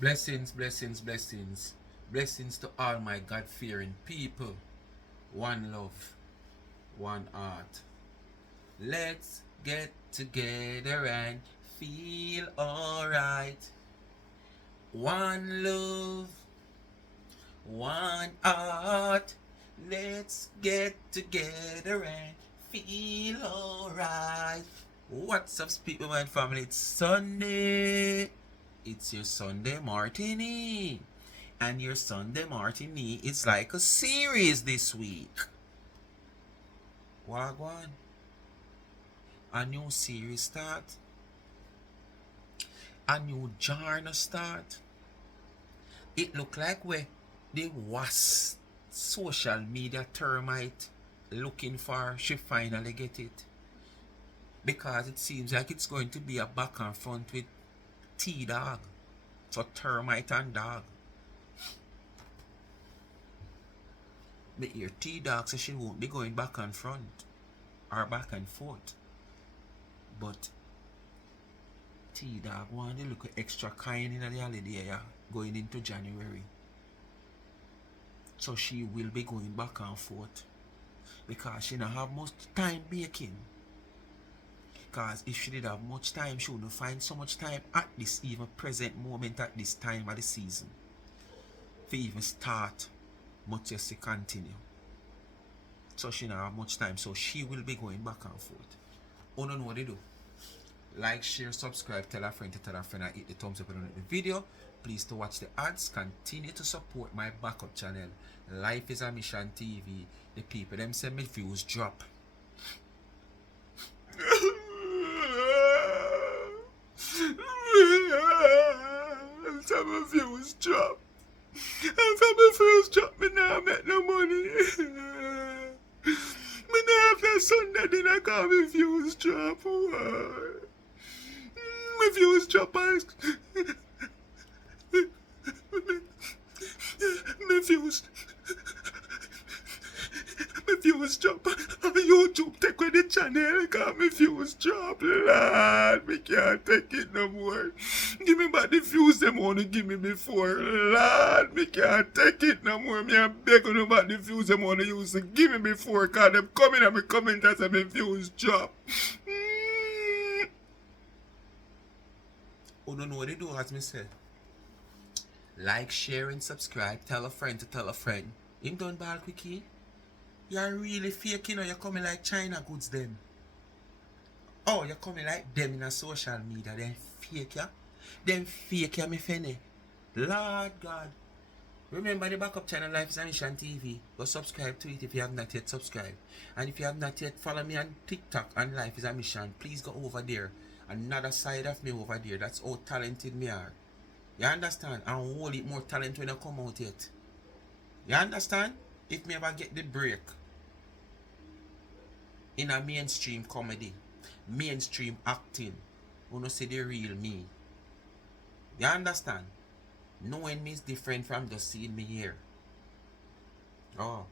Blessings, blessings, blessings. Blessings to all my God fearing people. One love, one heart. Let's get together and feel alright. One love, one heart. Let's get together and feel alright. What's up, people, my family? It's Sunday. It's your Sunday Martini. And your Sunday Martini is like a series this week. Wagwan. A new series start. A new journey start. It look like the Wasp social media termite looking for, she finally get it. Because it seems like it's going to be a back and front with T-Dog. So termite and dog. But your T-Dog says she won't be going back and front. Or back and forth. But T-Dog want to look extra kind in the holiday, yeah, going into January. So she will be going back and forth. Because she don't have much time baking. Because if she did have much time, she wouldn't find so much time at this even present moment at this time of the season. For even start, much as to continue. So she don't have much time. So she will be going back and forth. Oh, no, what they do? Like, share, subscribe, tell a friend to tell a friend, and hit the thumbs up on the video. Please to watch the ads. Continue to support my backup channel. Life is a Mission TV. The people them say me views drop. Some of views drop. And from my first drop, me now make no money. Me now after Sunday dinner call me views drop. My views drop. My views. My views drop. YouTube take away the channel. Cause my views drop. Lord, me can't take it no more. Give me back the views them want to give me before. Lord, me can't take it no more. Me a beg on about the views them want to use to give me before. Cause them coming and me comment as my views drop. Oh, no, what they do as me say. Like, share, and subscribe. Tell a friend to tell a friend. Him done ball quickie. You're really fake, you know. You're coming like China goods them. Oh, you're coming like them in a social media. Them fake, yeah? Them fake, yeah, me fene. Lord God. Remember the backup channel Life is a Mission TV. Go subscribe to it if you have not yet subscribed. And if you have not yet follow me on TikTok and Life is a Mission, please go over there. Another side of me over there. That's how talented me are. You understand? And hold it more talent when I come out yet. You understand? If me ever get the break in a mainstream comedy, mainstream acting, you know see the real me. You understand? Knowing me is different from just seeing me here. Oh.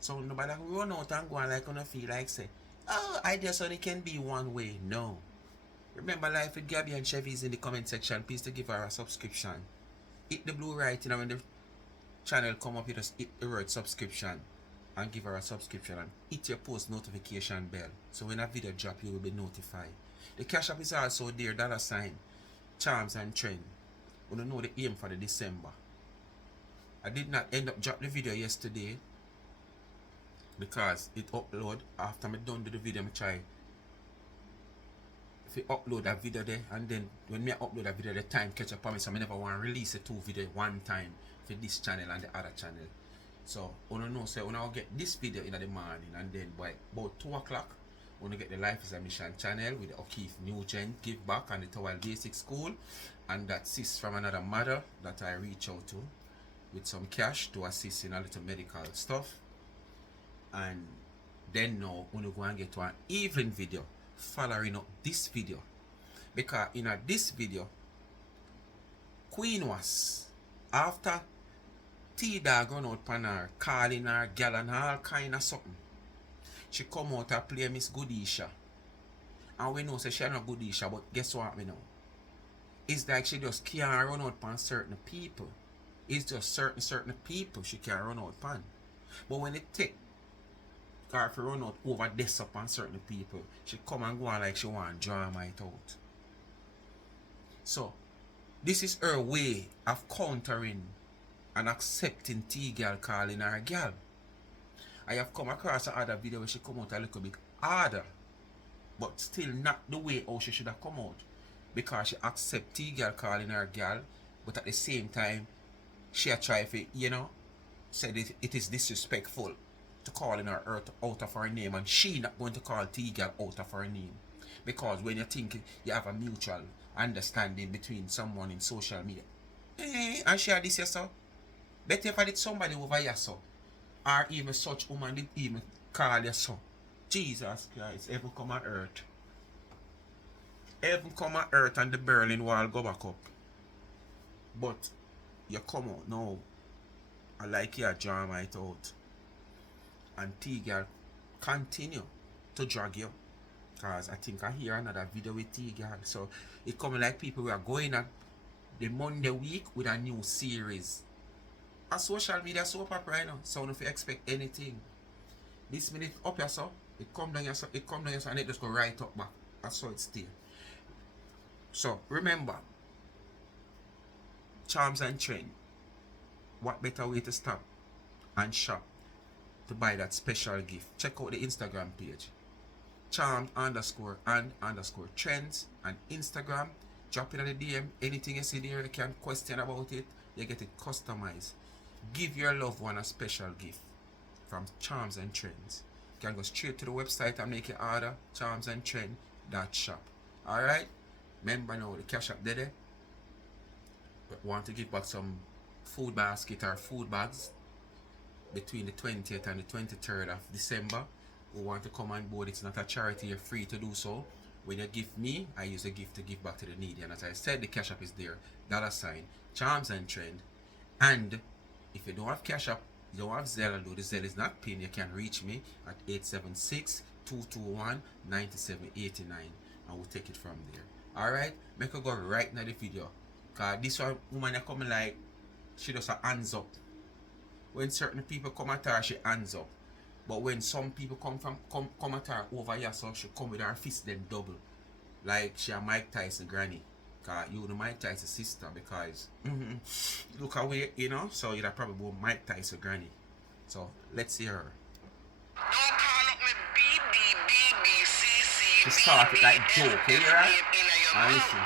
So nobody can run out and go on like gonna feel like say, oh, I just only can be one way. No. Remember Life with Gabby and Chevy is in the comment section. Please to give her a subscription. Hit the blue right, you know, when the channel come up, you just hit the word subscription and give her a subscription and hit your post notification bell. So when a video drop, you will be notified. The cash app is also there, $, Charms and Trend. We don't know the aim for the December. I did not end up drop the video yesterday because it upload after me done do the video. I try if you upload that video there, and then when me upload that video, the time catch up on me, so I never want to release the two video one time for this channel and the other channel. So I don't know, so when I get this video in the morning, and then by about 2 o'clock when I get the Life is a Mission channel with the O'Keefe New Gen Give Back and the Towel Basic School, and that sis from another mother that I reach out to with some cash to assist in a little medical stuff. And then now we're going to go and get to an evening video following up this video, because in this video Queen was after T-Dog run out pan her, calling her gal and all kind of something. She come out and play Miss Goodisha, and we know say she not Goodisha, but guess what me know? It's like she just can't run out on certain people. It's just certain people she can't run out on. But when it take her to run out over this up on certain people, she come and go on like she want to drama it out. So this is her way of countering and accepting T-girl calling her girl. I have come across another video where she come out a little bit harder, but still not the way how she should have come out. Because she accept T-girl calling her girl, but at the same time, she a try to, said it is disrespectful to calling her out of her name, and she not going to call T-girl out of her name. Because when you think you have a mutual understanding between someone in social media, and share this yourself, better if I did somebody over here so, or even such woman did even call you so. Jesus Christ, heaven come on earth. Heaven come on earth and the Berlin Wall go back up. But you come out now, I like you drama it out. And T-girl continue to drag you. Because I think I hear another video with T-girl. So it come like people who are going at the Monday week with a new series. A social media soap opera right now. So if you expect anything. This minute up here so, it come down here so, and it just go right up back. That's how it stay. So remember, Charms and Trend. What better way to stop and shop to buy that special gift? Check out the Instagram page. Charms _and_ trends and Instagram. Drop it on the DM. Anything you see there, you can question about it. You get it customized. Give your loved one a special gift from Charms and Trends. You can go straight to the website and make your order. charmsandtrend.shop. Alright? Remember now the cash up there. Want to give back some food basket or food bags between the 20th and the 23rd of December. Who want to come on board? It's not a charity, you're free to do so. When you give me, I use a gift to give back to the needy. And as I said, the cash app is there. $ Charms and Trend. And if you don't have cash app, you don't have Zelle, although the Zelle is not PIN, you can reach me at 876-221-9789 and we'll take it from there. Alright, make her go right now the video. Cause this one woman that come like she does her hands up. When certain people come at her, she hands up. But when some people come at her over here, so she come with her fist then double. Like she a Mike Tyson granny. Cause you the Mike Tyson sister because look away, so you're probably Mike Tyson granny. So let's see her. Don't call up me BBBBCC. She started like joke, you hear her? And listen.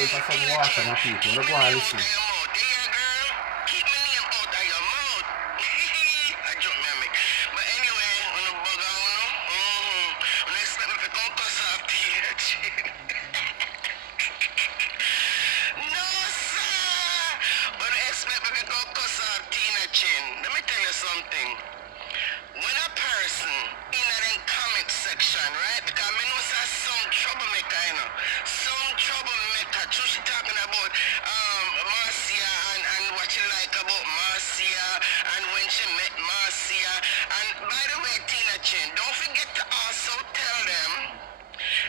If I some water my people, let's go and listen. Let me tell you something. When a person in the comment section, right? Because I know some troublemaker, some troublemaker. She talking about Marcia and what she like about Marcia and when she met Marcia. And by the way, Tina Chin, don't forget to also tell them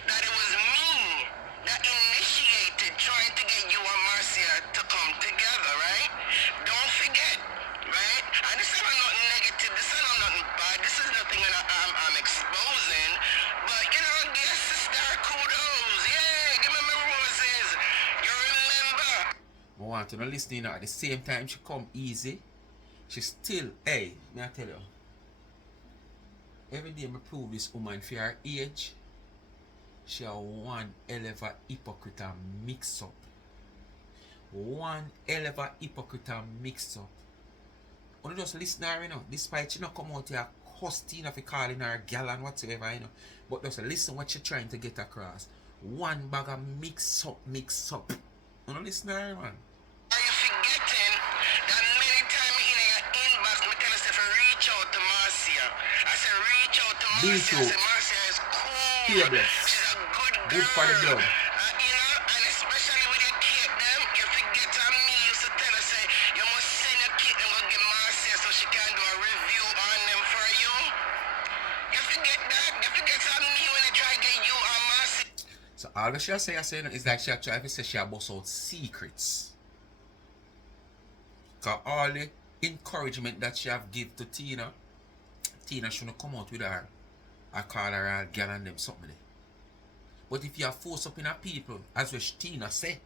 that it was me that initiated trying to get you and Marcia to come together, right? Don't forget. Right? And this is not nothing negative, this is not nothing bad, this is nothing that I'm exposing, but dear sister, kudos, yeah, give me my roses, you remember? I want to know listening at the same time she come easy, she still, hey, may I tell you, every day I prove this woman for her age, she a one hell of a hypocrite and mix up. One hell of a hypocrite and mix up. You just listen to her, despite she not come out here hosting of calling her gal and whatsoever, but just listen what she trying to get across. One bag of mix up. You don't listen to her, man. Are you forgetting that many times in your inbox, me tell us if you reach out to Marcia, I said reach out to Marcia. I Beetroot. said Marcia is cool. Fearless. She's a good girl. Good for the blood. You know, and especially with your kid them, you forget on me used to tell her say you must send your kid them go get Marcia so she can do a review on them for you. You forget that? You forget on me when they try to get you on Marcia. So all that she'll say is like she'll try to say she'll bust out secrets. Cause all the encouragement that she have give to Tina shouldn't come out with her. I call her a girl and them something. But if you are forced up in a people, as what Tina say,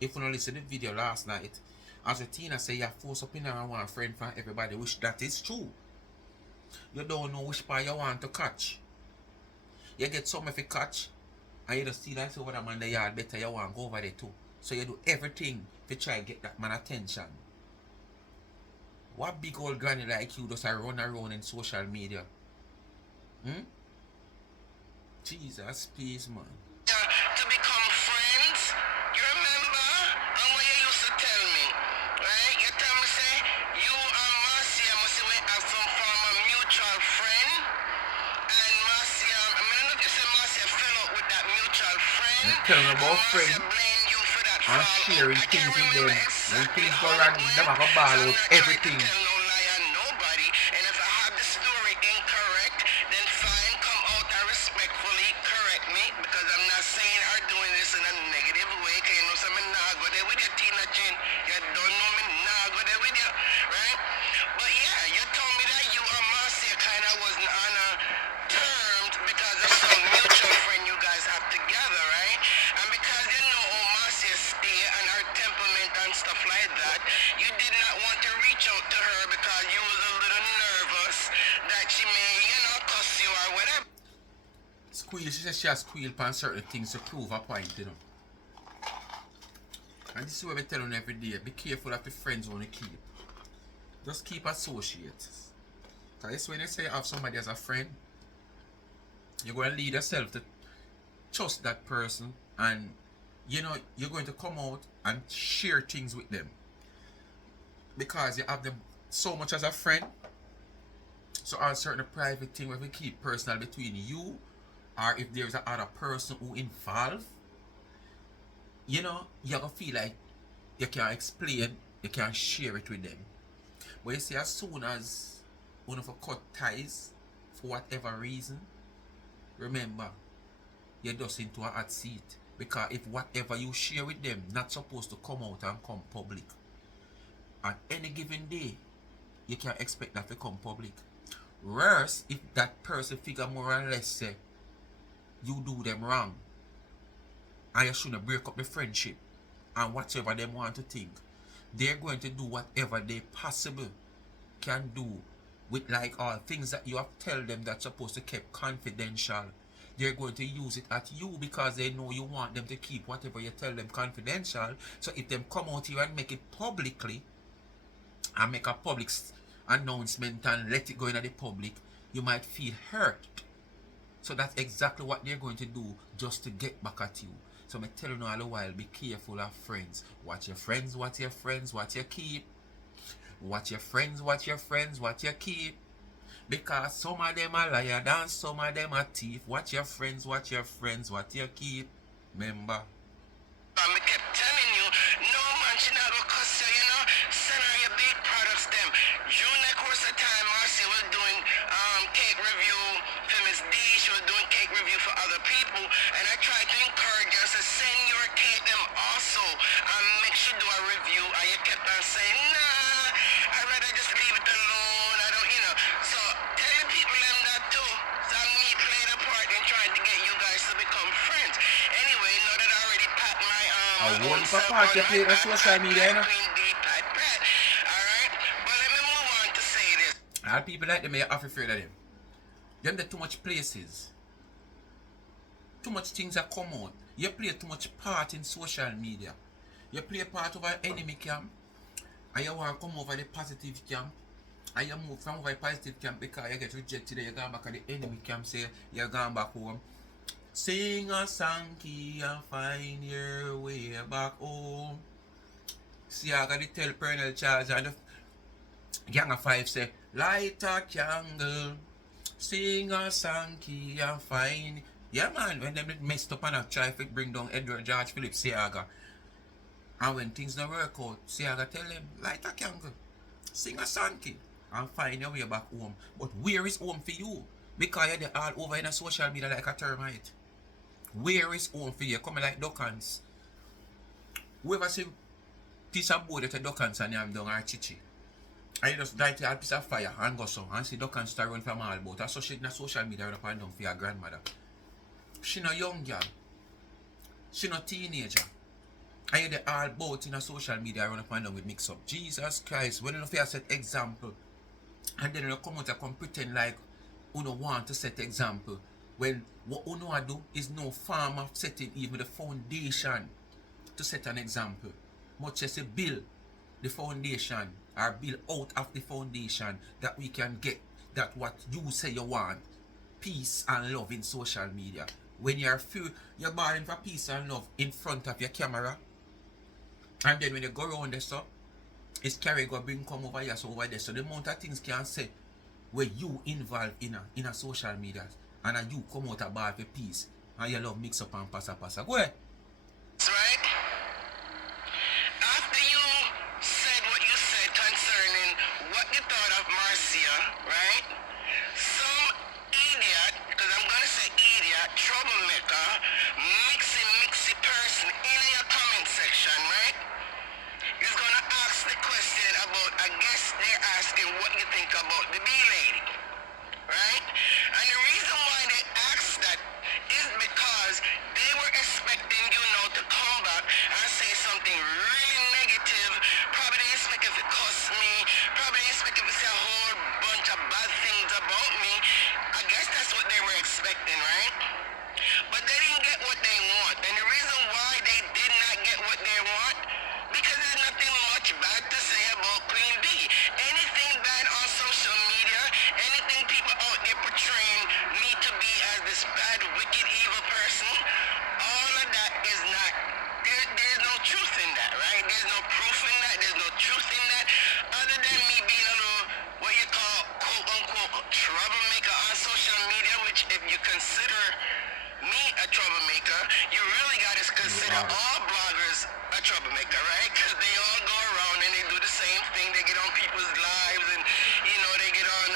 if you don't listen to the video last night, as what Tina say, you are forced up in her and want a friend for everybody, which that is true. You don't know which part you want to catch. You get something if you catch, and you just see that over the man the yard better, you want to go over there too. So you do everything to try to get that man attention. What big old granny like you does run around in social media? Jesus, please, man. To become friends, you remember? And what you used to tell me, right? You tell me say you and Marcia must have some form of mutual friend, and Marcia, I mean, I know if you say Marcia fell out with that mutual friend. You tell me about friends. Marcia blamed you for that. I'm sharing things with them. When things go wrong, them have a ball out everything. Tell no lie on nobody, and if I have the story incorrect, then fine, come out and respectfully correct me, because I'm not saying or doing this in a negative way, because you know so me nah go there with you, Tina Chin. You don't know me nah go there with you, right? But yeah, you told me that you and Marcia kind of wasn't on a terms because of some mutual friend you guys have together, right? And because you know how Marcia stay and her temperament and stuff like that, you did not want to reach out to her because you was a little nervous that she may, you know, cuss you or whatever. Squeal, she says she has squealed on certain things to prove a point, you know. And this is what we tell them every day. Be careful of the friends you want to keep. Just keep associates. Because it's when you say you have somebody as a friend, you're going to lead yourself to trust that person, and you know you're going to come out and share things with them because you have them so much as a friend. So on certain private thing where we keep personal between you, or if there's a other person who involved, you know, you're gonna feel like you can explain, you can share it with them. But you see, as soon as one of a cut ties for whatever reason, remember, you're just into a hot seat. Because if whatever you share with them not supposed to come out and come public, at any given day, you can expect that to come public. Worse, if that person figure more or less say you do them wrong, and you shouldn't break up the friendship, and whatever them want to think, they're going to do whatever they possible can do with like all things that you have tell them that's supposed to keep confidential. They're going to use it at you because they know you want them to keep whatever you tell them confidential. So if them come out here and make it publicly and make a public announcement and let it go into the public, you might feel hurt. So that's exactly what they're going to do just to get back at you. So I'm telling you all the while, be careful of friends. Watch your friends, watch your friends, what you keep. Watch your friends, watch your friends, what you keep. Because some of them are liars and some of them are thief. Watch your friends, what you keep. Remember. I kept telling you, no man should not go cuss you, you know. Send her your big products them. During that course of time, Marcia was doing cake review for Miss D. She was doing cake review for other people. And I tried to encourage her to send your cake them also and make sure do a review. And you kept on saying, nah, I'd rather just leave it alone. I don't, you know. So tell the people them that too. So me played a part in trying to get you guys to become friends. Anyway, now that I already packed my I won't part you play on social media, you know. Alright, but let me move on to say this. All people like them, you're afraid of them. Them there too much places. Too much things that come out. You play too much part in social media. You play part over enemy camp, and you want to come over the positive camp, and you move from over the positive camp because you get rejected and you go back at the enemy camp, say you're going back home. Sing a song key and find your way back home. See, I got to tell Colonel Charles and the Gang of Five say, light a candle Sing a song key and fine. Yeah man, when them messed up and I try to bring down Edward George Phillips Saga. And when things don't work out, Saga tell them, light a candle. Sing a song key and find your way back home. But where is home for you? Because you're all over in a social media like a termite. Where is home for you? Coming like duckans. Whoever say piece of board at a duckans and I'm down or chichi. And you just light a piece of fire and go so and see duckans start run from all about. That's so she in a social media run up and down for your grandmother. She no young girl. She no teenager. And you're all about in a social media run up and down with mix up. Jesus Christ, when you know set example. And then you come out and come pretend like you don't want to set example. When what you know do is no form of setting even the foundation to set an example. Much as a build the foundation or build out of the foundation that we can get that what you say you want. Peace and love in social media. When you're barring for peace and love in front of your camera. And then when you go around there so it's carry go bring come over here so over there. So the amount of things can say where you involved in a social media and you come out a bar for peace and your love mix up and passa. Go ahead. That's right. After you said what you said concerning what you thought of Marcia, right? Some idiot, because I'm gonna say idiot, troublemaker, mixy person in your comment section, right? Is gonna ask the question about, I guess they're asking what you think about the bee lady, right? And the reason why they asked that is because they were expecting you know to come back and say something really negative. Probably they expect if it cost me, probably they expect if it say a whole bunch of bad things about me. I guess that's what they were expecting, right? But they didn't get what they want. And the reason why they did not get what they want, because there's nothing much bad to say about Queen Bee. Anything bad on social media, anything people out there portraying me to be as this bad, wicked, evil person, all of that is not, there's no truth in that, right? There's no proof in that, there's no truth in that, other than me being a little, what you call, quote-unquote, troublemaker on social media, which if you consider me a troublemaker, you really got to consider all bloggers a troublemaker, right? Because they all go around and they do the same thing. They get on people's lives and, you know, they get on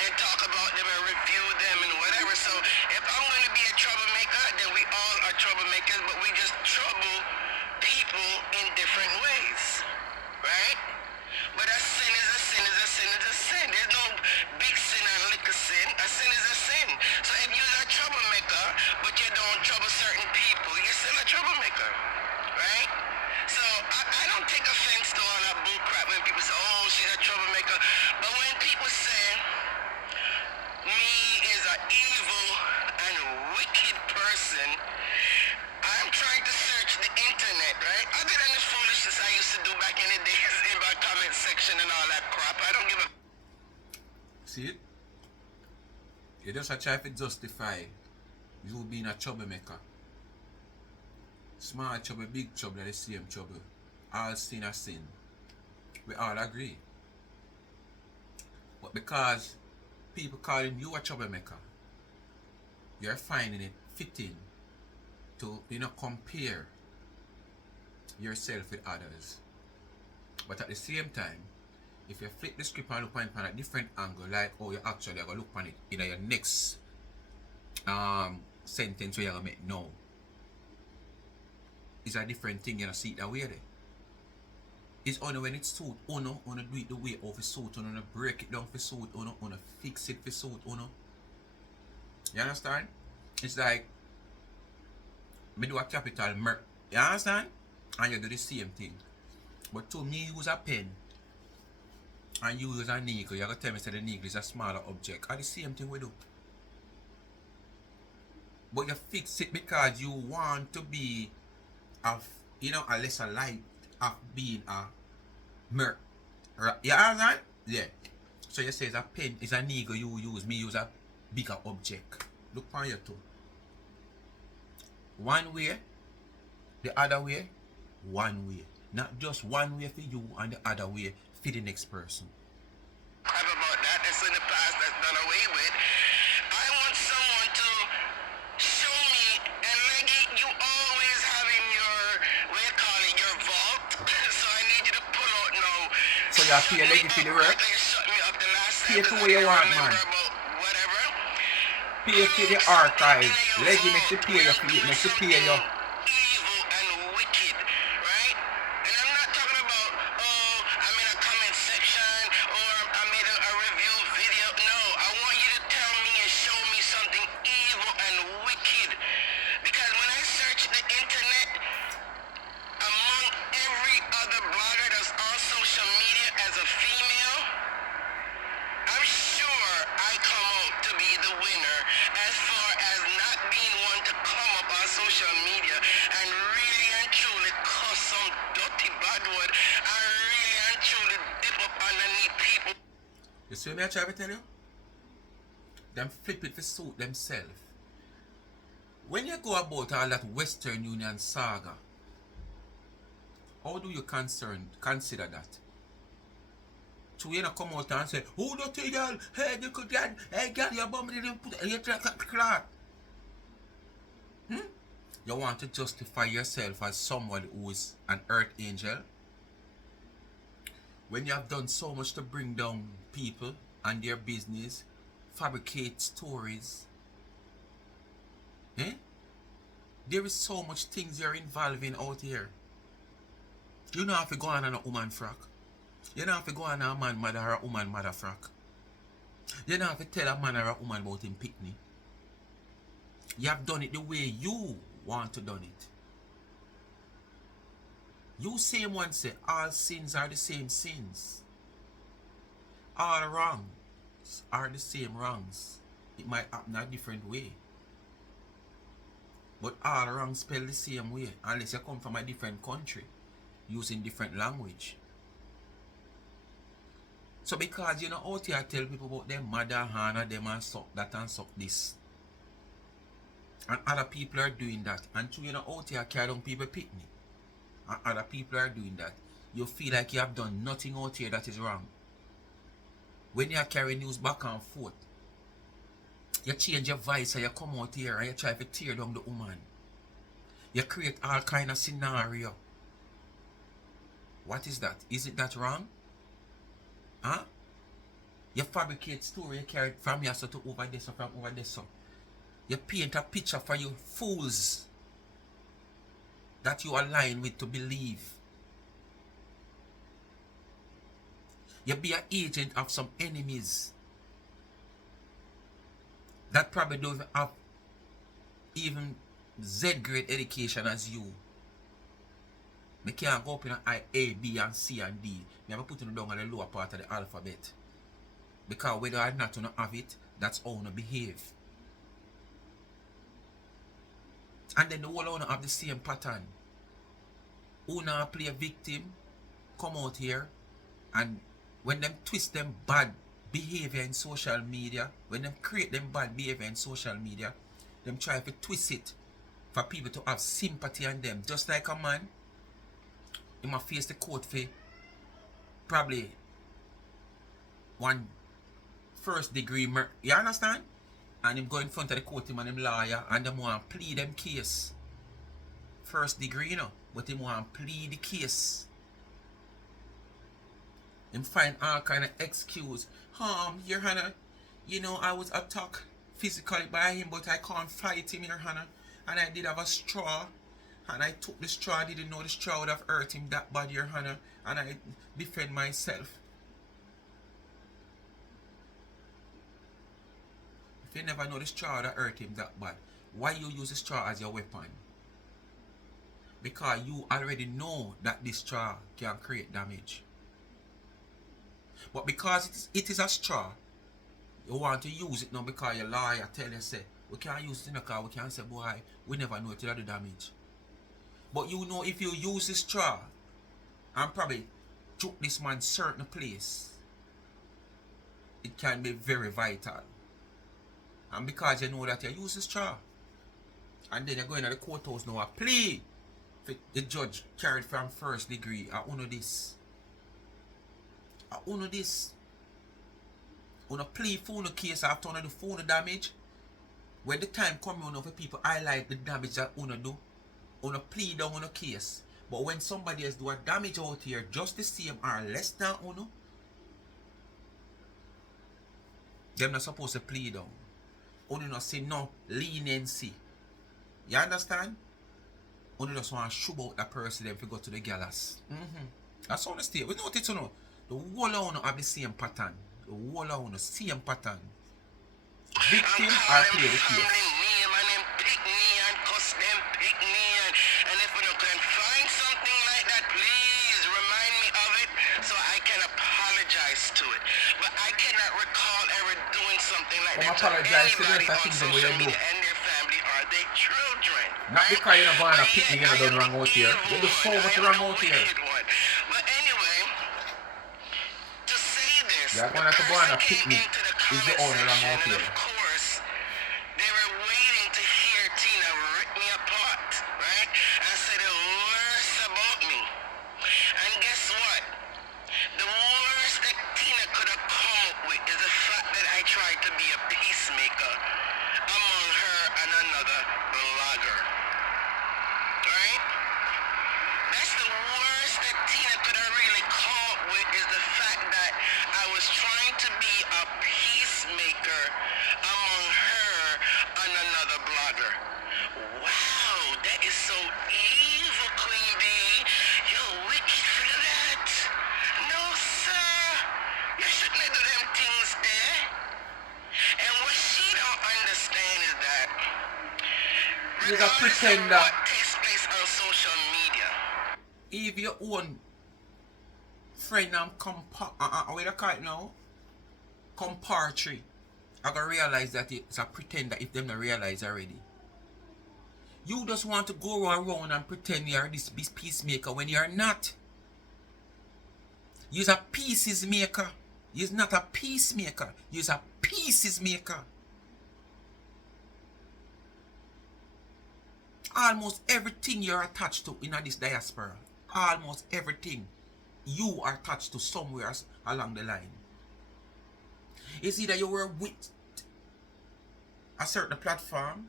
and talk about them and review them and whatever. So if I'm going to be a troublemaker, then we all are troublemakers, but we just trouble people in different ways, right? But a sin is a sin is a sin is a sin. There's no big sin and little sin. A sin is a sin. So if you're a troublemaker, but you don't trouble certain people, you're still a troublemaker, right? So I don't take offense to all that bull crap when people say, oh, she's a troublemaker. But when people say, me is an evil and wicked person, I'm trying to search the internet, right? Other than the foolishness I used to do back in the days in my comment section and all that crap, I don't give a... See it? You just try to justify you being a troublemaker. Small trouble, big trouble, the same trouble. All sin a sin. We all agree. But because people calling you a troublemaker, you're finding it fitting to, compare yourself with others. But at the same time, if you flip the script and look on it from a different angle, like how you actually are going to look on it in your next sentence where you're going to make now, it's a different thing. You see it that way there. It's only when it's suit, do it the way of the suit, break it down for suit, fix it for suit, You understand? It's like me do a capital murk. You understand? And you do the same thing. But to me use a pen and you use a needle, you're going to tell me that the needle is a smaller object. Are the same thing we do. But you fix it because you want to be a lesser light of being a murk. You understand? Yeah. So you say it's a pen, it's a needle you use, me use a bigger object. Look on your two. One way, the other way, one way. Not just one way for you and the other way for the next person. About that, that's in the past, that's done away with. you have to pay Leggy for the work. You shut me up the last Pay time for 'cause what I you didn't want, remember man. about whatever. Pay for the Something in archive. your Leggy vault make she pay you for when it. Make she doing pay you. something evil and wicked, right? And I'm not talking about, oh, I made a comment section or I made a review video. No, I want you to tell me and show me something evil and wicked. Because when I search the internet, among every other blogger that's on social media as a female, I'm sure I come out to be the winner as far as not being one to come up on social media and really and truly cuss some dirty bad word and really and truly dip up underneath people. You see me I try to tell you? Them flip it for suit themselves. When you go about all that Western Union saga, how do you consider that? So you know come out and say, who don't you girl? Hey, you could get, hey girl, your bum didn't put your cloth. You want to justify yourself as someone who is an earth angel? When you have done so much to bring down people and their business, fabricate stories, there is so much things you're involved in out here. You don't have to go on a woman frock. You don't have to go on a man mother or a woman mother frock. You don't have to tell a man or a woman about him picnic. You have done it the way you want to done it. You same one say all sins are the same sins. All wrongs are the same wrongs. It might happen a different way. But all wrongs spell the same way unless you come from a different country using different language. So because you know out here tell people about them mother Hannah, them and suck that and suck this. And other people are doing that. And you know out here carry down people picnic. And other people are doing that. You feel like you have done nothing out here that is wrong. When you carry news back and forth, you change your voice and you come out here and you try to tear down the woman. You create all kind of scenario. What is that? Is it that wrong? Huh? You fabricate story, you carry it from here so to over there, so from over there, so. You paint a picture for you fools that you align with to believe. You be an agent of some enemies that probably don't have even Z-grade education as you. Me can't go up in A, B, and C, and D. Me have to put it down on the lower part of the alphabet. Because whether or not you have it, that's how you behave. And then the whole owner have the same pattern. Who now play a victim, come out here, and when them twist them bad behavior in social media, when them create them bad behavior in social media, them try to twist it for people to have sympathy on them. Just like a man, he might face the court for probably one first degree murder. You understand? And him go in front of the court, him and him lawyer, and them want to plead them case. First degree, you know, but him want to plead the case. Him find all kind of excuse. Your Honor, you know, I was attacked physically by him, but I can't fight him, Your Honor. And I did have a straw, and I took the straw. I didn't know the straw would have hurt him that bad, Your Honor. And I defend myself. If you never know the straw that hurt him that bad, why you use the straw as your weapon? Because you already know that this straw can create damage. But because it is a straw, you want to use it now because your lawyer tell you, say, we can't use it in the car, we can't say, boy, we never know it will do damage. But you know if you use the straw and probably choke this man certain place, it can be very vital. And because you know that you use the straw, and then you're going to the courthouse now, a plea for the judge carried from first degree, I honor this. I honor this. On a plea for the case after on the phone damage. When the time comes on for people highlight the damage that Uno do, on a plea down on a case. But when somebody else do a damage out here just the same or less than Uno, Them not supposed to play down. Only not say no leniency. You understand? Only just want to shove out that person then if you go to the galas. That's all the state. We notice, you know, the whole of them have the same pattern. The whole of them same pattern. Victim or play the case. And if you can find something like that, please remind me of it so I can apologize to it. But I cannot recall ever doing something like that to anybody on social media and their family or their children. Not because you're not going to pick me, you're not done wrong out here. You do so much wrong out here. But anyway, to say this, you're going to go on a picnic is the owner wrong out here. Of course, they were waiting to hear Tina rip me apart, right? And say the worst about me. And guess what? The worst that Tina could have come up with is the fact that I tried to be a peacemaker among her and another blogger. Right? That's the worst that Tina could have really come up with is the fact that I was trying to be a peacemaker among her and another blogger. Wow, that is so evil, Queen Bee. You're wicked for that. No, sir. You shouldn't do them things there. And what she don't understand is that You're a pretender. What takes place on social media. If your own friend and what you call it now? Compartry. I gotta realize that it's a pretender if them not realize already. You just want to go around and pretend you're this peacemaker when you're not. You're a pieces maker. You're not a peacemaker. You're a pieces maker. Almost everything you're attached to in this diaspora, almost everything you are attached to somewhere along the line. It's either you were with a certain platform,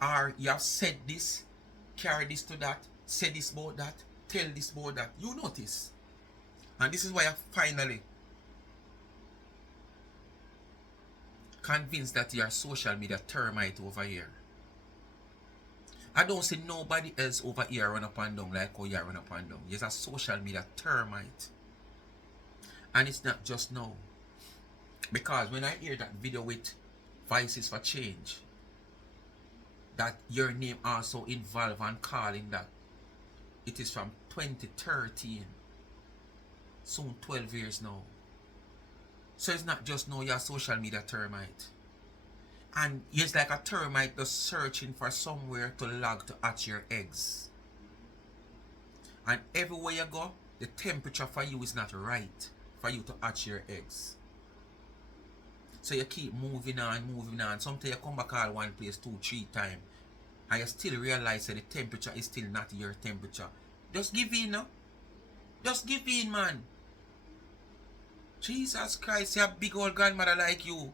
or you have said this, carry this to that, say this about that, tell this about that. You notice. And this is why I finally convinced that you're social media termite over here. I don't see nobody else over here run up and down like how you run up and down. You're a social media termite. And it's not just now. Because when I hear that video with Voices for Change, that your name also involved and calling that, it is from 2013. Soon 12 years now. So it's not just now you're a social media termite. And it's like a termite just searching for somewhere to log to hatch your eggs. And everywhere you go, the temperature for you is not right for you to hatch your eggs. So you keep moving on. Sometimes you come back all one place 2-3 times. And you still realize that the temperature is still not your temperature. Just give in, no? Just give in, man. Jesus Christ, you're a big old grandmother like you.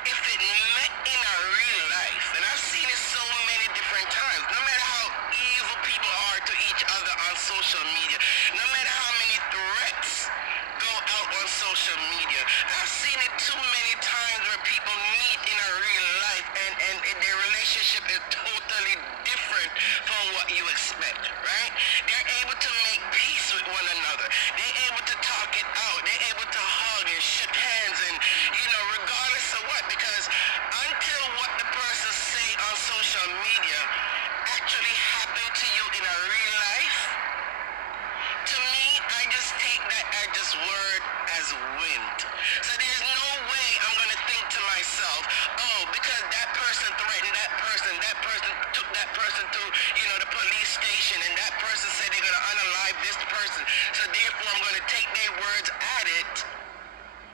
If it met in a real life, and I've seen it so many different times, no matter how evil people are to each other on social media, no matter how many threats go out on social media, I've seen it too many times where people meet in a real life and their relationship is totally different from what you expect, right? They're able to make peace with one another. They're able to talk it out. They're able to hug and shake hands and, regardless of what, because until what the person say on social media actually happened to you in a real life, to me, I just take that as word as wind. So there's no way I'm going to think to myself, oh, because that person threatened that person took that person to, the police station, and that person said they're going to unalive this person. So therefore, I'm going to take their words at it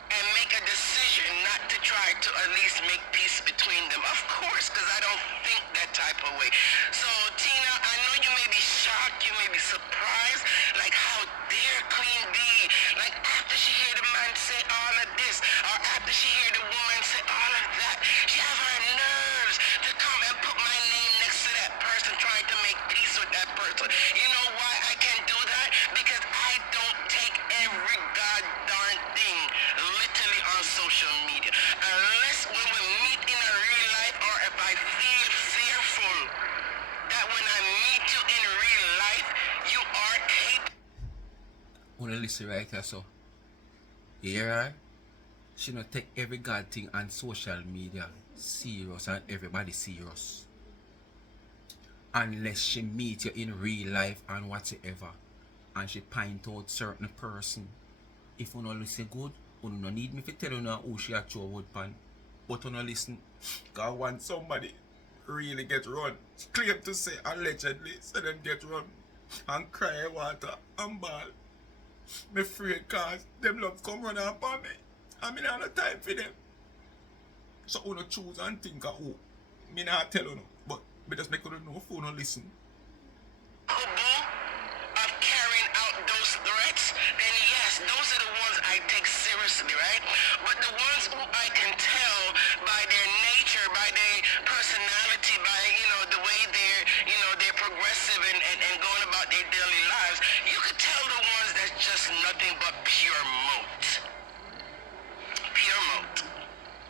and make a decision not to try to at least make peace between them. Of course, because I don't think that type of way. So, Tina, I know you may be shocked, you may be surprised, like how dare Queen Bee, like after she hear the man say all of this, or after she hear the woman say all of that, she have her nerves to come and put my name next to that person trying to make peace with that person. You know why I can do that? Because I don't take every god darn thing literally on social media. listen right here, so. You hear her? She not take every god thing on social media serious and everybody serious. Unless she meet you in real life and whatsoever. And she point out certain person. If you not listen good, you don't need me to tell you now who she a throw wood pan. But you not listen. Cause when somebody really get run, claim to say allegedly, so them get run and cry water and ball. Me afraid cause them love come run upon me. I mean I no time for them. So you no choose and think of who. Me not tell you no, but me just make you know if you no listen. Of carrying out those threats, then yes, those are the ones I take seriously, right? But the ones who I can tell by their nature, by their personality, by, the way they're progressive and going about their daily lives, you could tell the ones that's just nothing but pure moat. Pure moat,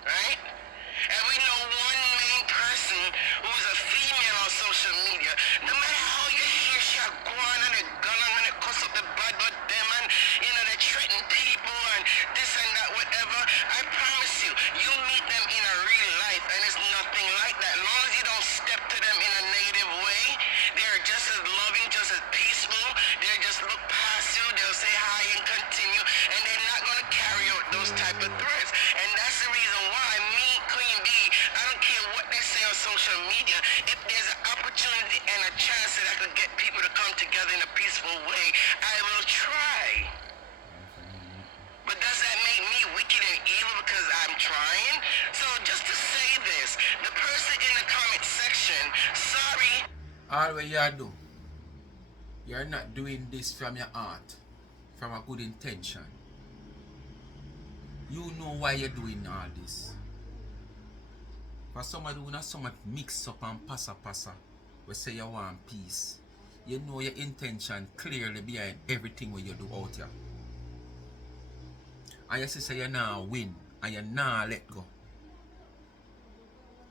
right? And we know one main person who's a female on social media, no matter how you hear she a go on and a gun on and a cuss up the bad but them and they threaten people and this and that, whatever. I promise you, you meet them in a real life and it's nothing like that. As long as you don't step to them in a negative way, they're just as loving, just as peaceful. They'll just look past you, they'll say hi and continue, and they're not gonna carry out those type of threats. And that's the reason why me, Queen B, I don't care what they say on social media. If there's an opportunity and a chance that I could get people to come together in a peaceful way, I will try. But does that make me wicked and evil because I'm trying? So just to say this, the person in the comment section, sorry. All what you do, you're not doing this from your heart, from a good intention. You know why you're doing all this. For somebody who not so much mix up and passa, we say you want peace. You know your intention clearly behind everything what you do out here. And you say you now win and you now let go.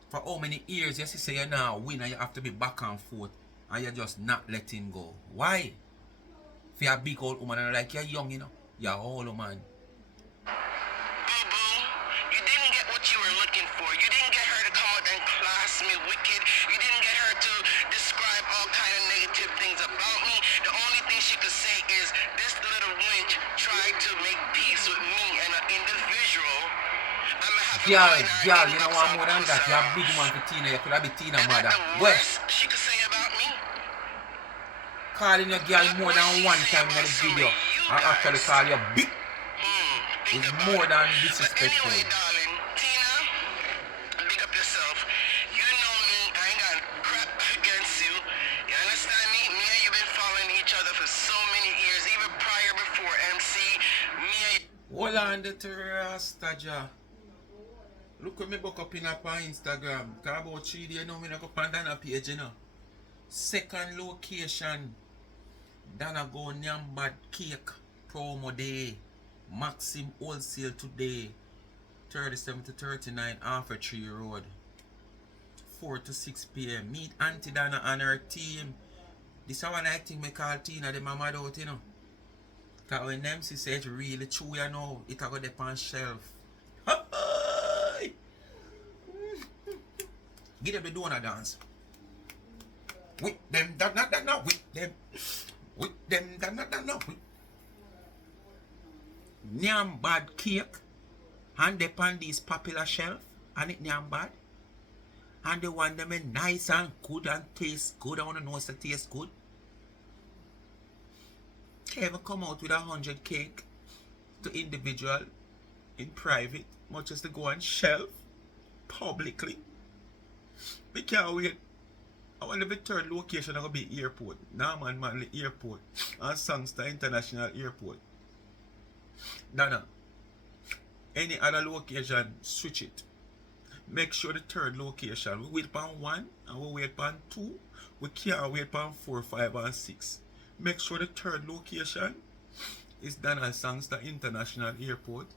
For how many years you say you now win and you have to be back and forth and you're just not letting go. Why? If you're a big old woman and like you're young, you're an old woman. Boo-boo, you didn't get what you were looking for. You didn't get her to come out and class me wicked. You didn't get her to describe all kind of negative things about me. The only thing she could say is this little wench tried to make peace with me and an individual. Girl, you know what more than that? You're a big man for Tina. You could have been Tina mother. Well, she could say about me. Calling your girl more than one time in the video. I actually call you big. It's more than disrespectful. But anyway, darling, Tina, big up yourself. You know me, I ain't got crap against you. You understand me? Me and you been following each other for so many years, even prior before MC. Me and you. Hold on the Rastaja. Look at me book up in up on Instagram. Cause about 3 days now, I go Fontana page, Second location. Dana go Nyambad cake promo day. Maxim wholesale today. 37 to 39 Alpha Tree Road. 4 to 6 p.m. Meet Auntie Dana and her team. This is one I think me call Tina the mama out, Cause when them say it's really true, it a go dep on shelf. Give them the donut dance. With them, that, with them. With them, that, with. Nyam bad cake. And they on this popular shelf. And it nyam bad. And they want them nice and good and taste good. I want to know if it tastes good. Ever come out with 100 cake to individual in private, much as to go on shelf publicly. We can't wait. I want the third location will be airport. Norman Manley Airport and Sangster International Airport. Dana, any other location, switch it. Make sure the third location, we wait on 1 and we wait on 2. We can't wait on 4, 5 and 6. Make sure the third location is done at Sangster International Airport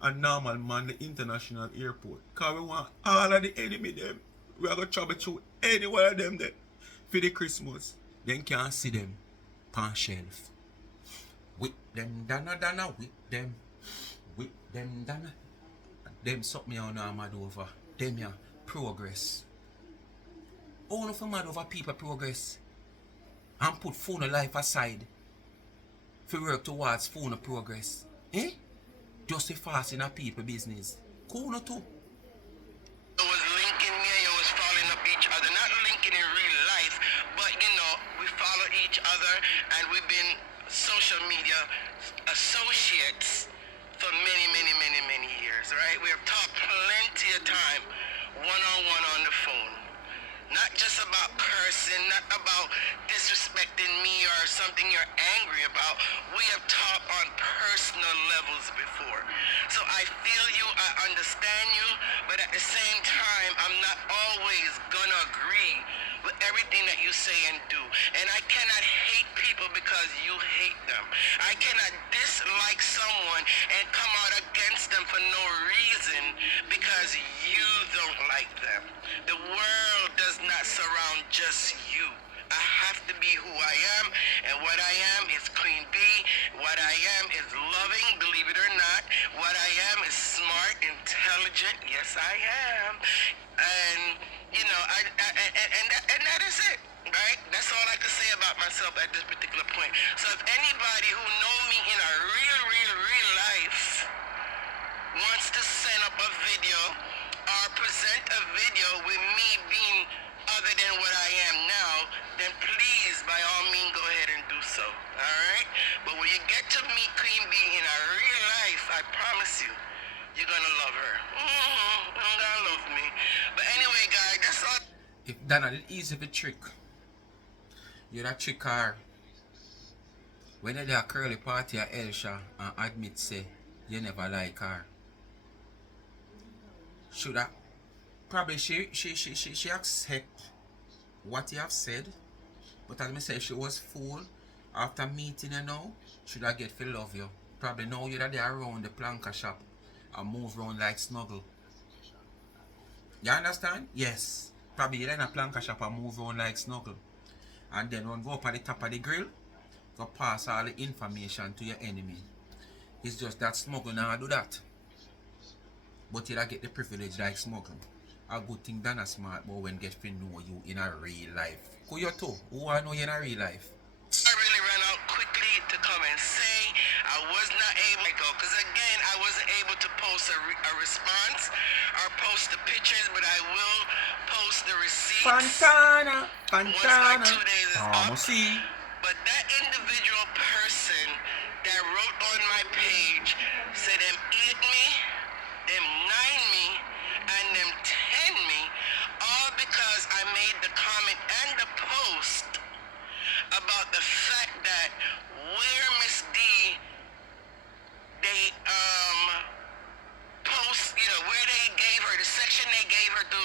and Normal Manley International Airport. Because we want all of the enemy them. We are going to travel through any one of them then for the Christmas. Then can't see them on shelf. Whip them, Dana, whip them. Whip them, Dana. Them suck me on mad over. Them ya progress. All of them mad over people progress. And put phone life aside. For work towards phone progress. Eh? Just a fast in a people business. Cool no too. You was linking me, you was following up each other. Not linking in real life, but you know, we follow each other and we've been social media associates for many, many, many, many years, right? We have talked plenty of time, one-on-one on the phone. Not just about cursing, not about disrespecting me or something you're angry about. We have talked on personal levels before. So I feel you, I understand you, but at the same time, I'm not always gonna agree with everything that you say and do. And I cannot hate people because you hate them. I cannot dislike someone and come out against them for no reason because you don't like them. The world does not surround just you. I have to be who I am, and what I am is Queen Bee. What I am is loving, believe it or not. What I am is smart, intelligent. Yes, I am. And you know, and that is it, right? That's all I can say about myself at this particular point. So if anybody who know me in a real life wants to send up a video or present a video with me being other than what I am now, then please, by all means, go ahead and do so, all right? But when you get to meet Queen Bee in a real life, I promise you, you're gonna love her. You're gonna love me. But anyway, guys, that's all. If Dana did easy for trick, you'd a trick her. When they a curly party at Elsha and admit say you never like her. Should I? Probably she accept what you have said, but as me say, she was fool after meeting you now. Should I get to love you? Probably now you're there around the planka shop and move around like snuggle. You understand? Yes. Probably you're in a planka shop and move around like snuggle. And then when go up at the top of the grill, go pass all the information to your enemy. It's just that smuggle now do that. But you get the privilege like smuggling. A good thing than a smart boy when get to know you in a real life. Who you too? Who I know you in a real life? I really ran out quickly to come and say I was not able to go because again I wasn't able to post a response or post the pictures, but I will post the receipts. Fontana. Once my 2 days is up. See. But that individual person that wrote on my page said them eat me, them nine me, and them 10 me, all because I made the comment and the post about the fact that where Miss D, they post, you know, where they gave her, the section they gave her to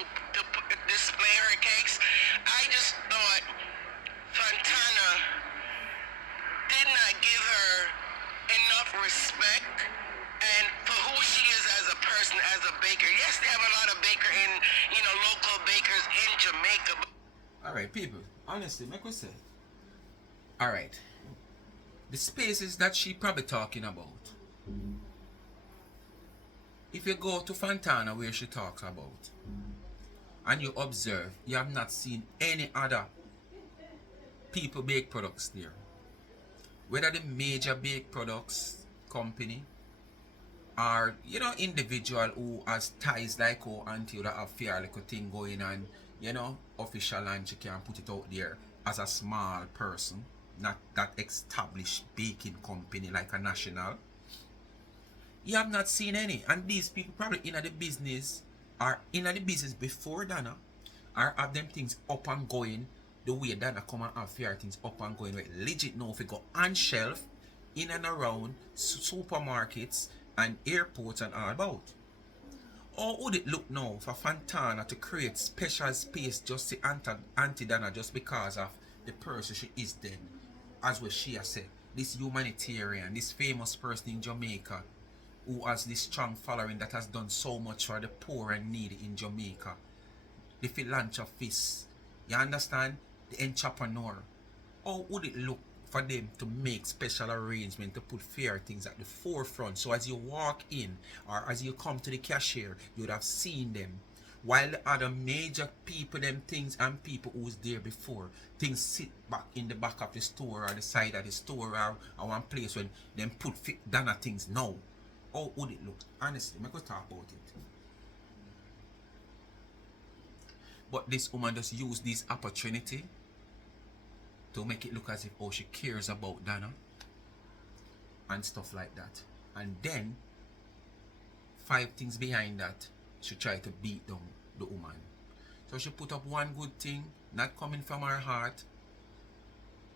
display her cakes, I just thought Fontana did not give her enough respect and for who she is as a person, as a baker. Yes, they have a lot of baker in, you know, local bakers in Jamaica. Alright, people, honestly, make we say. Alright. The spaces that she probably talking about. If you go to Fontana where she talks about and you observe, you have not seen any other people bake products there. Whether the major bake products company or, you know, individual who has ties like who until that have fair little thing going on, you know, official and she can put it out there as a small person, not that established baking company like a national. You have not seen any, and these people probably in the business are in the business before Dana, or have them things up and going the way Dana come and have fair things up and going. Right? Legit now if you go on shelf in and around supermarkets and airports and all about. Or would it look now for Fontana to create special space just to anti-Dana just because of the person she is then? As what she has said, this humanitarian, this famous person in Jamaica who has this strong following that has done so much for the poor and needy in Jamaica. The philanthropist, you understand? The entrepreneur. How would it look for them to make special arrangement to put fair things at the forefront. So as you walk in or as you come to the cashier, you would have seen them. While the other major people, them things and people who was there before, things sit back in the back of the store or the side of the store or one place when them put Dana things now. How would it look? Honestly, I could talk about it. But this woman just used this opportunity to make it look as if she cares about Dana and stuff like that. And then 5 things behind that, she tried to beat down the woman. So she put up one good thing, not coming from her heart,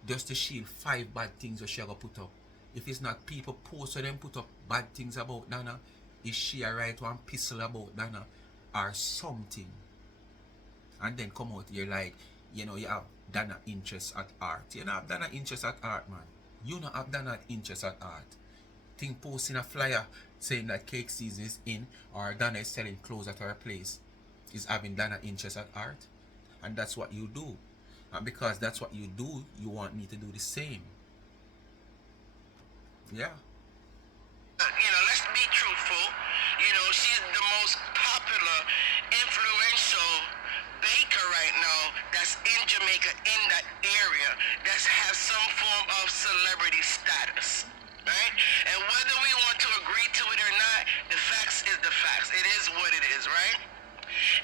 just to shield 5 bad things that she gonna put up. If it's not people post or them put up bad things about Dana, is she a write one pistol about Dana or something? And then come out here like, you know, you have Dana interest at art. You don't have Dana interest at art, man. You don't have Dana interest at art. Think posting a flyer saying that cake season is in or Dana is selling clothes at her place is having Dana interest at art. And that's what you do. And because that's what you do, you want me to do the same. Yeah. You know, let's be truthful. You know, she's the most popular, influential baker right now that's in Jamaica, in that area, that has some form of celebrity status. Right? And whether we want to agree to it or not, the facts is the facts. It is what it is, right?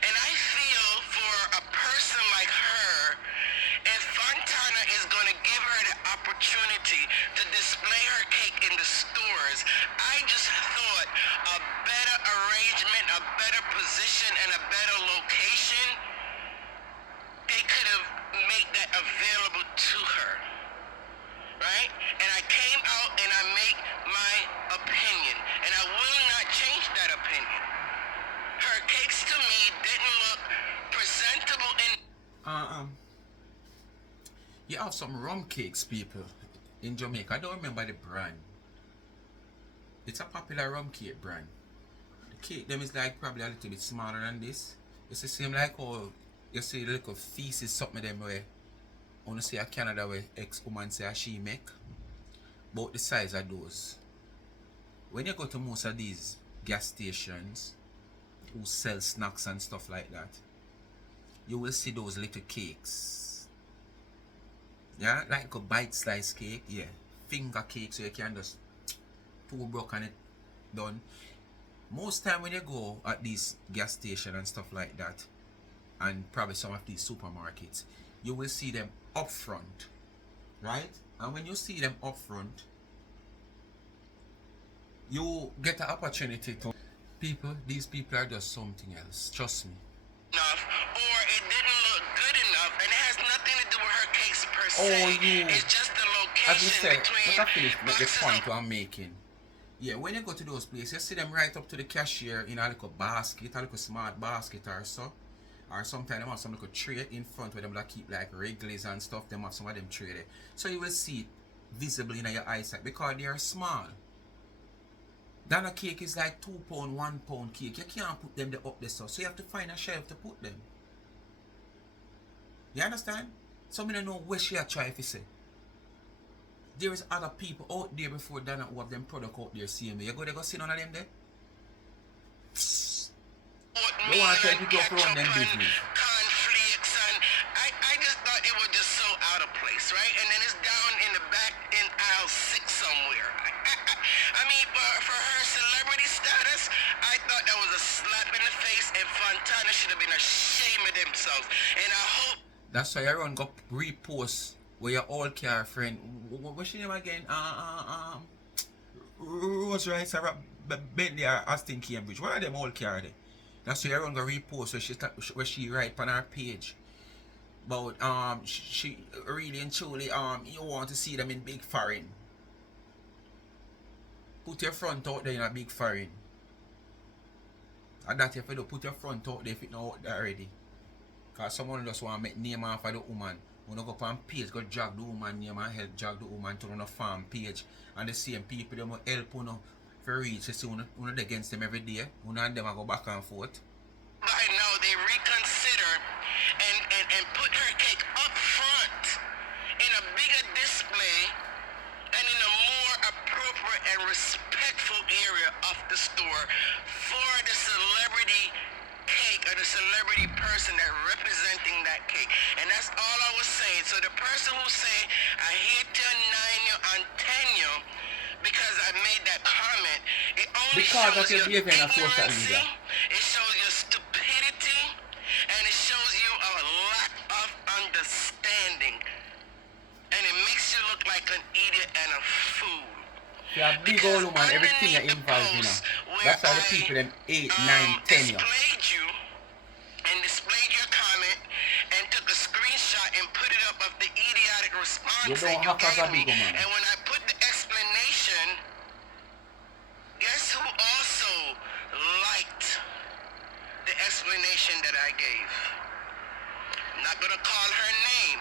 And I feel for a person like her, if Fontana is going to give her the opportunity to display her cake in the stores, I just thought a better arrangement, a better position, and a better location, they could have made that available to her. Right? And I came out and I make my opinion. And I will not change that opinion. Her cakes to me didn't look presentable in... You have some rum cakes, people, in Jamaica. I don't remember the brand. It's a popular rum cake brand. The cake them is like probably a little bit smaller than this. It's the same like how you see the little feces something them where I want to say a Canada where ex-woman say she make. About the size of those. When you go to most of these gas stations who sell snacks and stuff like that, you will see those little cakes. Yeah, like a bite slice cake, yeah. Finger cake so you can just two broke and it done. Most time when you go at these gas station and stuff like that, and probably some of these supermarkets, you will see them up front, right? And when you see them up front, you get the opportunity to these people are just something else, trust me. Enough, or it didn't look good enough, and it has nothing to do with her case per se. It's just the location. As you said, between let me finish the boxes point I'm making. Yeah, when you go to those places, you see them right up to the cashier in a little basket, a little smart basket or so. Or sometimes they have some little tray in front where them like keep like Wrigley's and stuff. Them have some of them tray there. So you will see it visibly in your eyesight because they are small. Dana cake is like £2, £1 cake. You can't put them up there so you have to find a shelf to put them. You understand? So I don't know where she are trying to say. There is other people out there before Dana who have them product out there same way. You go see none of them there? You want to tell people to run them business. Conflicts, and I just thought it was just so out of place, right? And then it's down in the back in aisle 6 somewhere. I mean, for her celebrity status, I thought that was a slap in the face, and Fontana should have been ashamed of themselves. And I hope... That's why everyone got repost where your old car friend, what's your name again? Rose Rice, Sarah Bentley or Austin Cambridge. What are them old car there? That's why everyone got repost where she write on her page. But she really and truly you want to see them in big foreign. Put your front out there in a big foreign. And that if you do put your front out there if it not out there already. Cause someone just want to make name off of the woman. When you go on page, go drag the woman name and help drag the woman to the farm page. And the same people them will help you for reach. You see you against them every day. You and them go back and forth. By now they reconsider and put her cake up front in a a bigger display and in a more appropriate and respectful area of the store for the celebrity cake or the celebrity person that representing that cake. And that's all I was saying. So the person who say I hate you, nine you, and ten you because I made that comment, it only Because of shows your your behavior on social ignorance, media. it shows your stupidity, and it shows you a lack of understanding. And it makes you look like an idiot and a fool. You're a big old woman, everything you're involved in. That's why the people them 8, 9, 10 years. Displayed you and displayed your comment and took a screenshot and put it up of the idiotic response You don't that you have to have gave a me. big woman. And when I put the explanation, guess who also liked the explanation that I gave? I'm not gonna call her name,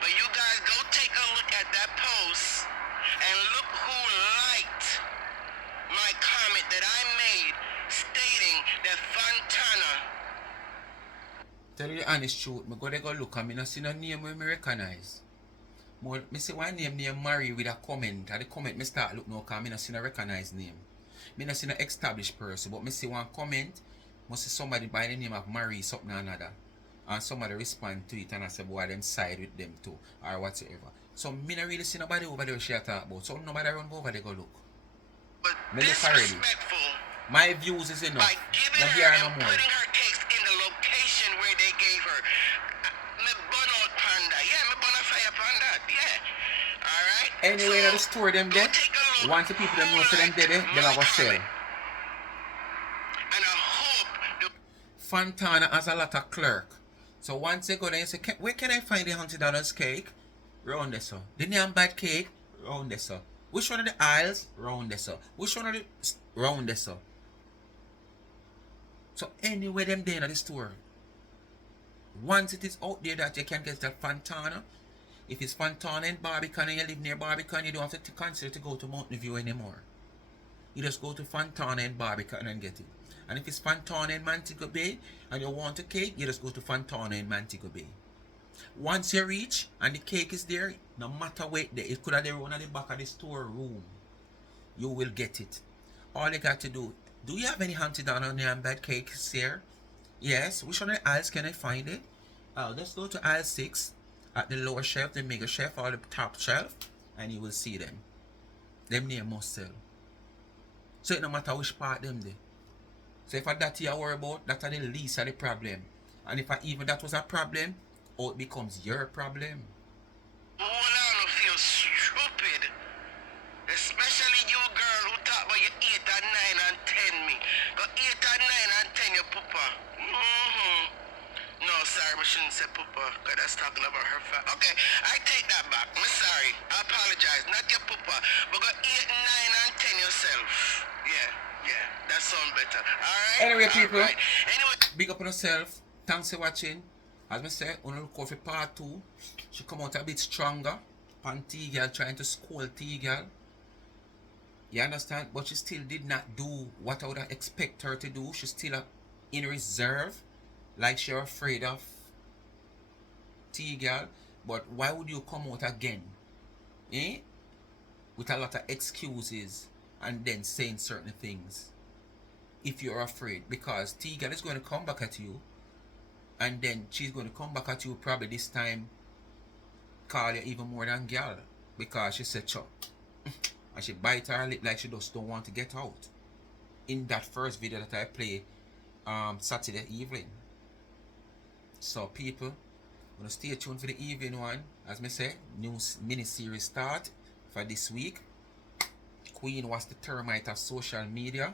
but you guys go take a look at that post and look who liked my comment that I made stating that Fontana. Tell you the honest truth, I go look and I not see no name where I recognize. I see one name named Mary with a comment. At the comment I start look now because I not see no recognized name. I not see no established person, but I see one comment, I see somebody by the name of Mary something or another. And somebody respond to it and I say, boy, them side with them too, or whatsoever. So I don't really see nobody over there she talk about. So nobody run over there go look. But Me look already. disrespectful My views is enough. by giving Not her here and no more. putting her cakes in the location where they gave her. Me burn out panda. Yeah, me burn a fire panda. Yeah. Alright? Anyway, so, the store them go there. take a look Once the people them know who so them liked dead, them my are gonna sell. comment. And I hope the Fontana has a lot of clerk. So once they go there, you say, where can I find the $100 cake? Round there, sir. The name bad cake? Round there, sir. Which one of the aisles? Round there, sir. Which one of the round there, sir? So anywhere them there in the store. Once it is out there that you can get that Fontana, if it's Fontana in Barbican and you live near Barbican, you don't have to consider to go to Mountain View anymore. You just go to Fontana in Barbican and get it. And if it's Fontana in Montego Bay and you want a cake, you just go to Fontana in Montego Bay. Once you reach and the cake is there, no matter where it could have been one at the back of the store room, you will get it. All you got to do you have any $100 name bad cakes here? Yes. Which one of the aisles can I find it? Let's go to aisle 6 at the lower shelf, the mega shelf, or the top shelf, and you will see them. Them name must sell. So it no matter which part them there. So if that you worry about, that's the least of the problem. And if even that was a problem, or it becomes your problem. Well, I don't feel stupid. Especially you girl who talk about your 8 and 9 and 10 me. Got 8 and 9 and 10 your papa. No, sorry, we shouldn't say papa, because that's talking about her family. Okay, I take that back. I'm sorry. I apologize. Not your papa, but got 8, 9 and 10 yourself. Yeah, that sounds better. Alright? Anyway, people, right. Anyway, big up on yourself. Thanks for watching. As I said, on look out for part 2. She come out a bit stronger. On T-Girl trying to scold T-Girl. You understand? But she still did not do what I would expect her to do. She's still in reserve. Like she's afraid of T-Girl. But why would you come out again? With a lot of excuses and then saying certain things. If you're afraid. Because T-Girl is going to come back at you. And then she's going to come back at you probably this time. Call you even more than girl. Because she said chop. And she bite her lip like she just don't want to get out. In that first video that I play Saturday evening. So people, gonna stay tuned for the evening one. As me say, new mini-series start for this week. Queen was the termite of social media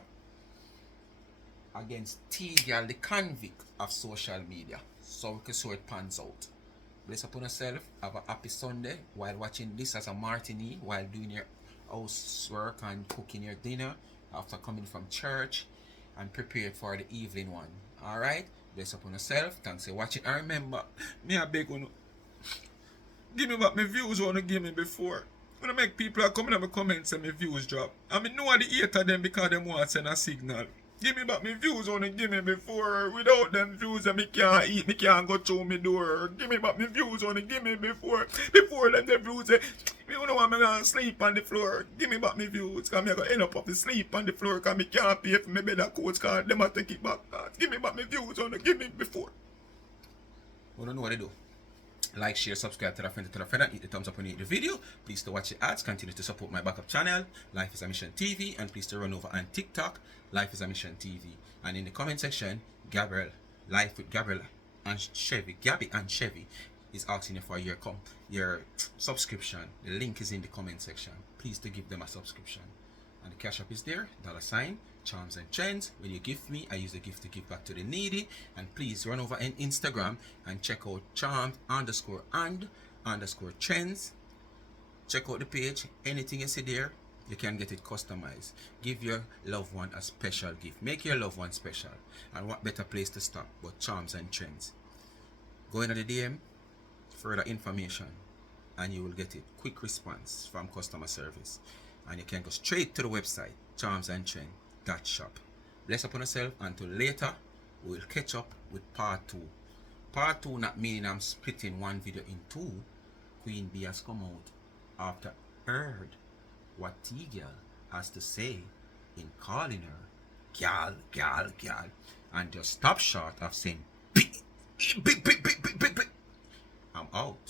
against T-Girl, the convict of social media. So we can see how it pans out. Bless upon yourself. Have a happy Sunday while watching this as a martini, while doing your housework and cooking your dinner after coming from church and prepared for the evening one. Alright? Bless upon yourself. Thanks for watching. And remember, me a beg you, give me what my views want to give me before. When I make people are coming in my comments and my views drop. I mean, no one the hate of them because them want to send a signal. Give me back my views on it, give me before. Without them views, me can't eat, me can't go through me door. Give me back my views on it, give me before. Before them the views, me don't know why me gonna sleep on the floor. Give me back my views, cause me gonna end up to sleep on the floor, cause me can't pay for my bed and coach card. Them a take it back. Give me back my views on it, give me before. I don't know what they do. Like, share, subscribe, tell a friend, and hit the thumbs up when you hit the video. Please to watch the ads, continue to support my backup channel, Life is a Mission TV, and please to run over on TikTok, Life is a Mission TV. And in the comment section, Gabriel, Life with Gabriel and Chevy, Gabby and Chevy is asking you for your subscription. The link is in the comment section. Please to give them a subscription. And the cash app is there, $ Charms and Trends. When you gift me, I use the gift to give back to the needy. And please run over on Instagram and check out charms_and_trends. Check out the page. Anything you see there, you can get it customized. Give your loved one a special gift. Make your loved one special. And what better place to stop but Charms and Trends. Go into the DM, further information, and you will get it. Quick response from customer service. And you can go straight to the website, charmsandtrend.shop. Bless upon yourself. Until later, we'll catch up with part 2. Part 2 not meaning I'm splitting one video in 2. Queen Bee has come out after heard what T-Girl has to say in calling her gal, and just stop short of saying I'm out.